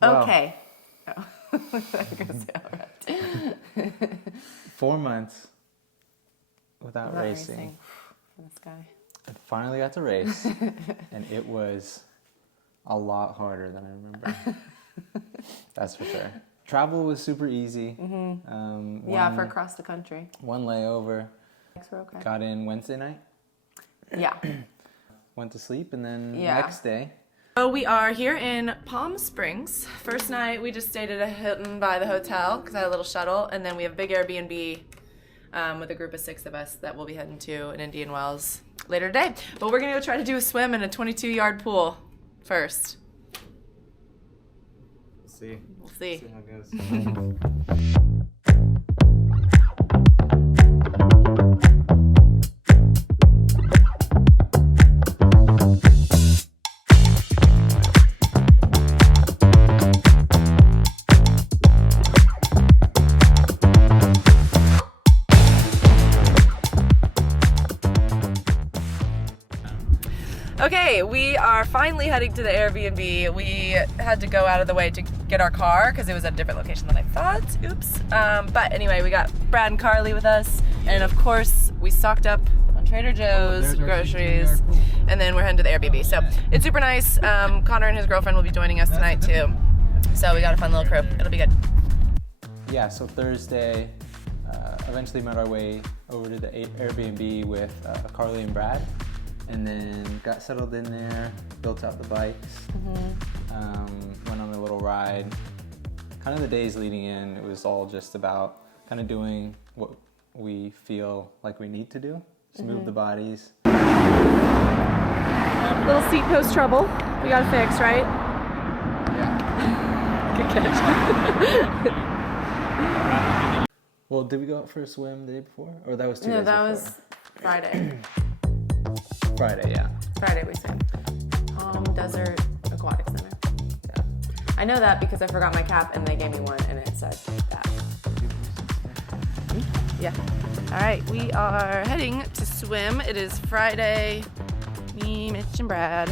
Well, okay. Oh. I was gonna say, all right. 4 months without Not racing. For this guy. I finally got to race, and it was a lot harder than I remember. That's for sure. Travel was super easy. Yeah, for across the country. One layover. Thanks, we're okay. Got in Wednesday night. Yeah. Went to sleep, and then Yeah. next day. So we are here in Palm Springs. First night we just stayed at a Hilton by the hotel because I had a little shuttle, and then we have a big Airbnb with a group of 6 of us that we'll be heading to in Indian Wells later today. But we're gonna go try to do a swim in a 22-yard pool first. See. We'll see. How it goes. Okay, we are finally heading to the Airbnb. We had to go out of the way to get our car because it was at a different location than I thought. Oops. But anyway, we got Brad and Carly with us, and of course we stocked up on Trader Joe's groceries, and then we're heading to the Airbnb. So it's super nice. Connor and his girlfriend will be joining us tonight too. So we got a fun little crew. It'll be good. Yeah, so Thursday, eventually made our way over to the Airbnb with Carly and Brad, and then got settled in there, built out the bikes, went on a little ride. Kind of the days leading in, it was all just about kind of doing what we feel like we need to do, just move the bodies. Little seat post trouble. We got to fix, right? Yeah. Good catch. Well, did we go out for a swim the day before? Or that was 2 days No, that before? was Friday. Friday, yeah. Friday we swam. Palm Desert Aquatic Center. Yeah. I know that because I forgot my cap and they gave me one and it said that. Yeah. All right, we are heading to swim. It is Friday. Me, Mitch, and Brad.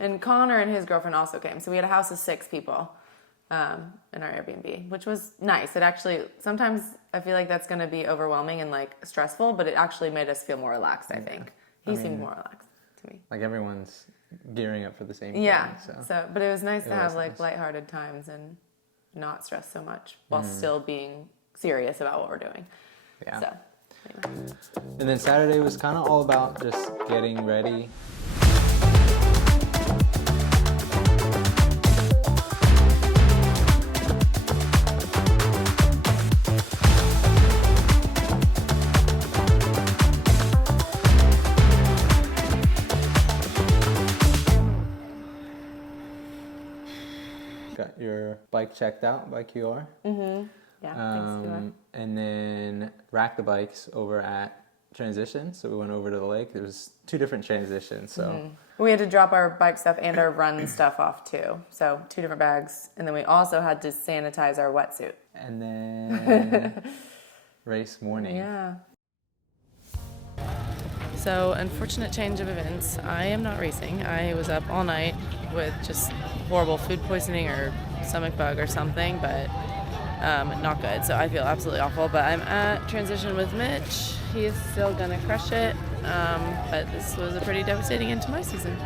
And Connor and his girlfriend also came. So we had a house of 6 people in our Airbnb, which was nice. It actually, sometimes I feel like that's going to be overwhelming and like stressful, but it actually made us feel more relaxed, I think. He seemed more relaxed to me. Like everyone's gearing up for the same Yeah. thing. So, but it was nice to have was like nice. lighthearted times and not stress so much while still being serious about what we're doing. Yeah. So, anyway. And then Saturday was kind of all about just getting ready. Got your bike checked out by QR. Yeah, thanks, Kayla. And then racked the bikes over at Transition. So we went over to the lake. There was 2 different transitions. So We had to drop our bike stuff and our run stuff off too. So 2 different bags. And then we also had to sanitize our wetsuit. and then race morning. Yeah. So, unfortunate change of events. I am not racing. I was up all night with just horrible food poisoning or stomach bug or something, but not good. So I feel absolutely awful. But I'm at Transition with Mitch. He is still gonna crush it. But this was a pretty devastating end to my season.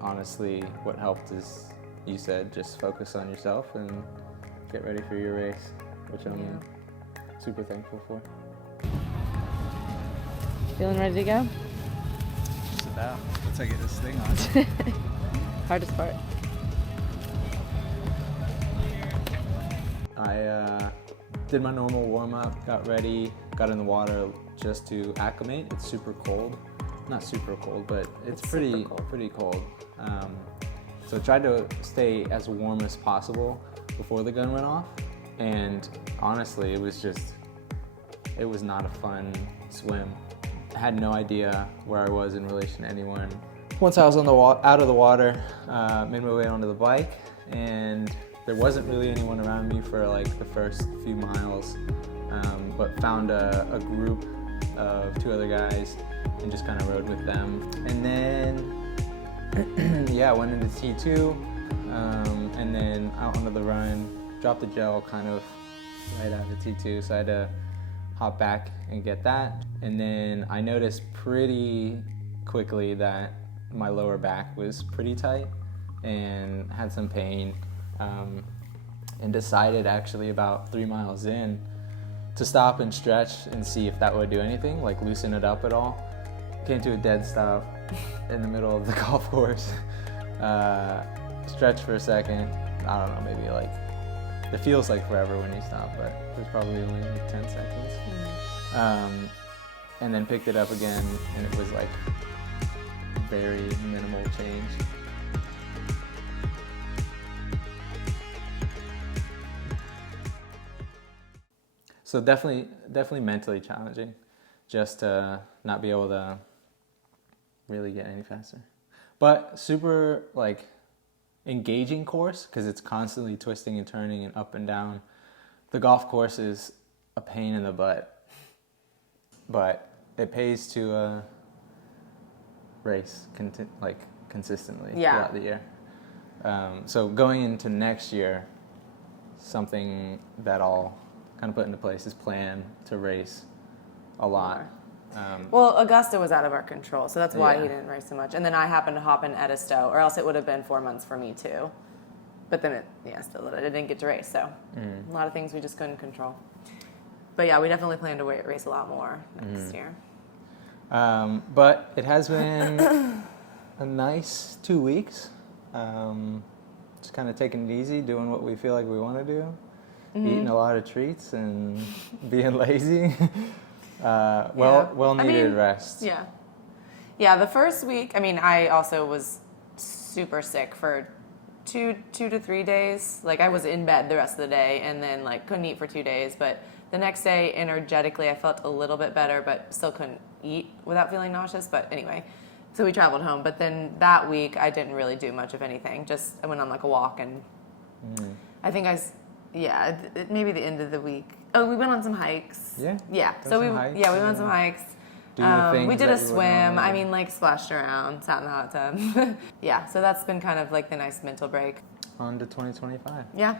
Honestly, what helped is, you said, just focus on yourself and get ready for your race, which I'm super thankful for. Feeling ready to go? Just about. Once I get this thing on. Hardest part. I did my normal warm-up, got ready, got in the water just to acclimate. It's super cold. Not super cold, but it's pretty cold. So I tried to stay as warm as possible before the gun went off. And honestly, it was just it was not a fun swim. I had no idea where I was in relation to anyone. Once I was on the out of the water, made my way onto the bike, and there wasn't really anyone around me for like the first few miles, but found a group of 2 other guys and just kind of rode with them. And then, yeah, went into T2, and then out onto the run, dropped the gel kind of right out of T2, so I had to hop back and get that. And then I noticed pretty quickly that my lower back was pretty tight and had some pain, and decided actually about 3 miles in to stop and stretch and see if that would do anything, like loosen it up at all. Came to a dead stop in the middle of the golf course, stretched for a second, I don't know, maybe like, it feels like forever when you stop, but it was probably only like 10 seconds. And then picked it up again, and it was like very minimal change. So definitely mentally challenging, just to not be able to really get any faster. But super like engaging course, because it's constantly twisting and turning and up and down. The golf course is a pain in the butt, but it pays to race consistently throughout the year. So going into next year, something that I'll kind of put into place is plan to race a lot. Well, Augusta was out of our control, so that's why Yeah. he didn't race so much. And then I happened to hop in Edisto, or else it would have been 4 months for me too. But then I didn't get to race, so a lot of things we just couldn't control. But yeah, we definitely plan to race a lot more next year. But it has been a nice 2 weeks. Just kind of taking it easy, doing what we feel like we want to do, eating a lot of treats and being lazy. Well needed rest. Yeah. Yeah, the first week, I mean, I also was super sick for two to 3 days. Like, I was in bed the rest of the day and then, like, couldn't eat for 2 days. But the next day, energetically, I felt a little bit better, but still couldn't eat without feeling nauseous. But anyway, so we traveled home. But then that week, I didn't really do much of anything. Just, I went on, like, a walk, and I think maybe the end of the week. Oh, we went on some hikes. Yeah? Yeah. Done So some we hikes, went on some hikes. Do the things We did that a you would swim. normally I do. mean, like, splashed around, sat in the hot tub. Yeah, so that's been kind of like the nice mental break. On to 2025. Yeah,